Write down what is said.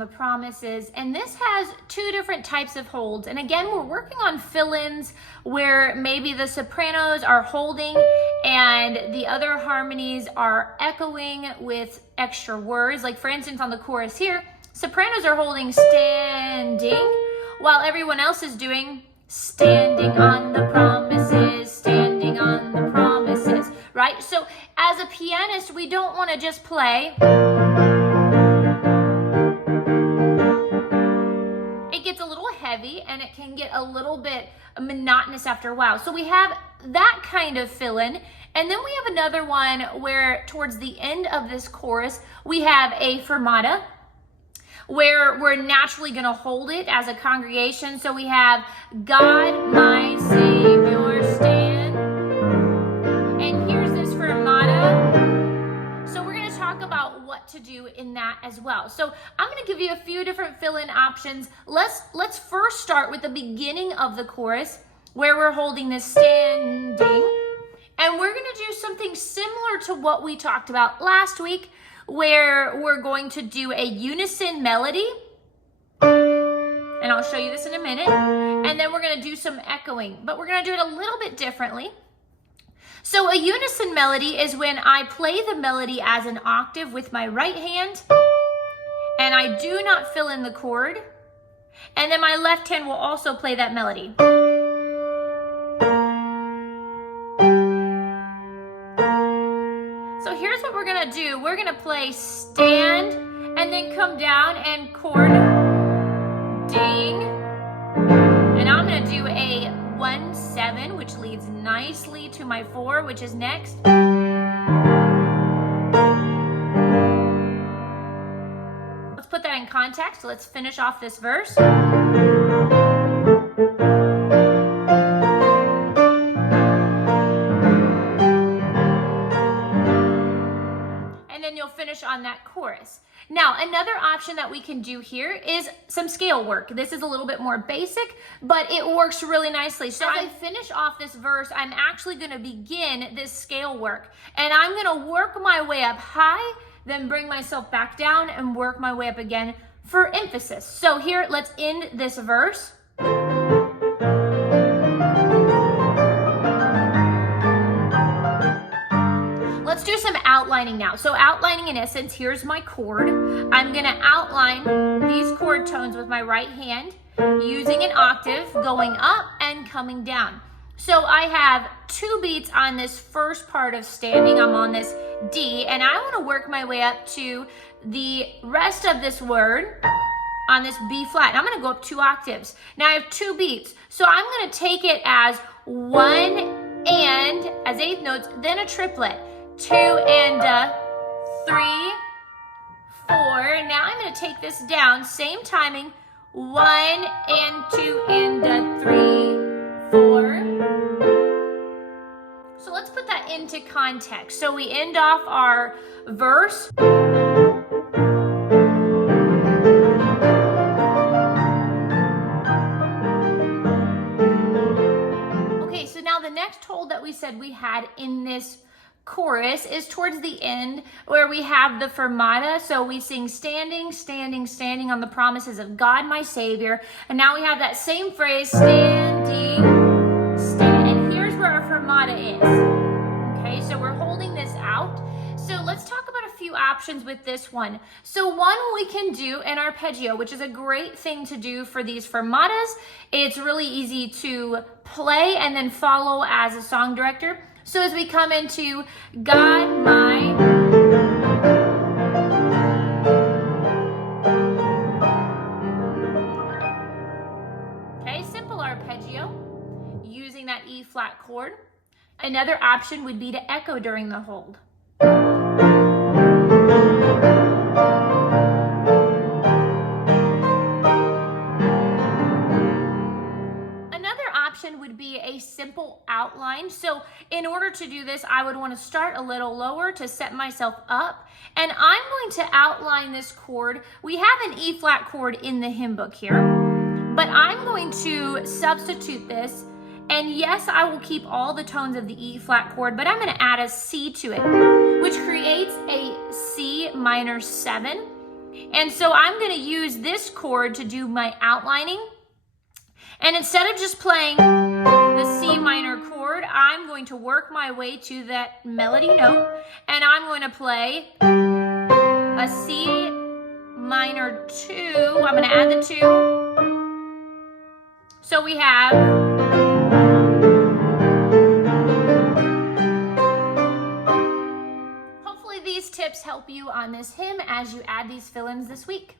the promises. And this has two different types of holds. And again, we're working on fill-ins where maybe the sopranos are holding and the other harmonies are echoing with extra words. Like for instance, on the chorus here, sopranos are holding standing while everyone else is doing standing on the promises, standing on the promises, right? So as a pianist, we don't want to just play. It gets a little heavy and it can get a little bit monotonous after a while. So we have that kind of fill-in. And then we have another one where towards the end of this chorus, we have a fermata, where we're naturally going to hold it as a congregation. So we have God, my Savior, stand. And here's this fermata. So we're going to talk about what to do in that as well. So I'm going to give you a few different fill-in options. Let's first start with the beginning of the chorus where we're holding this standing. And we're going to do something similar to what we talked about last week, where we're going to do a unison melody, and I'll show you this in a minute, and then we're going to do some echoing, but we're going to do it a little bit differently. So a unison melody is when I play the melody as an octave with my right hand, and I do not fill in the chord, and then my left hand will also play that melody. So here's what we're gonna do. We're gonna play stand and then come down and chord ding. And I'm gonna do a 1-7, which leads nicely to my 4, which is next. Let's put that in context. So let's finish off this verse. Finish on that chorus. Now, another option that we can do here is some scale work. This is a little bit more basic, but it works really nicely. So as I finish off this verse, I'm actually going to begin this scale work, and I'm going to work my way up high, then bring myself back down and work my way up again for emphasis. So here, let's end this verse. Let's do some outlining now. So outlining in essence, here's my chord. I'm gonna outline these chord tones with my right hand using an octave going up and coming down. So I have 2 beats on this first part of standing. I'm on this D, and I wanna work my way up to the rest of this word on this B flat. And I'm gonna go up 2 octaves. Now I have 2 beats. So I'm gonna take it as 1 and as 8th notes, then a triplet. 2 and 3, 4. Now I'm going to take this down, same timing. 1 and 2 and 3, 4. So let's put that into context. So we end off our verse. Okay, so now the next hold that we said we had in this chorus is towards the end where we have the fermata. So we sing standing, standing, standing on the promises of God, my Savior. And now we have that same phrase, standing, stand. And here's where our fermata is. Okay, so we're holding this out. So let's talk about a few options with this one. So one we can do an arpeggio, which is a great thing to do for these fermatas. It's really easy to play and then follow as a song director. So as we come into God, my, okay, simple arpeggio using that E flat chord. Another option would be to echo during the hold. Would be a simple outline. So in order to do this, I would want to start a little lower to set myself up, and I'm going to outline this chord. We have an E flat chord in the hymn book here, but I'm going to substitute this, and yes, I will keep all the tones of the E flat chord, but I'm going to add a C to it, which creates a C minor 7. And so I'm going to use this chord to do my outlining. And instead of just playing the C minor chord, I'm going to work my way to that melody note, and I'm going to play a C minor 2. I'm going to add the 2. So we have hopefully these tips help you on this hymn as you add these fill-ins this week.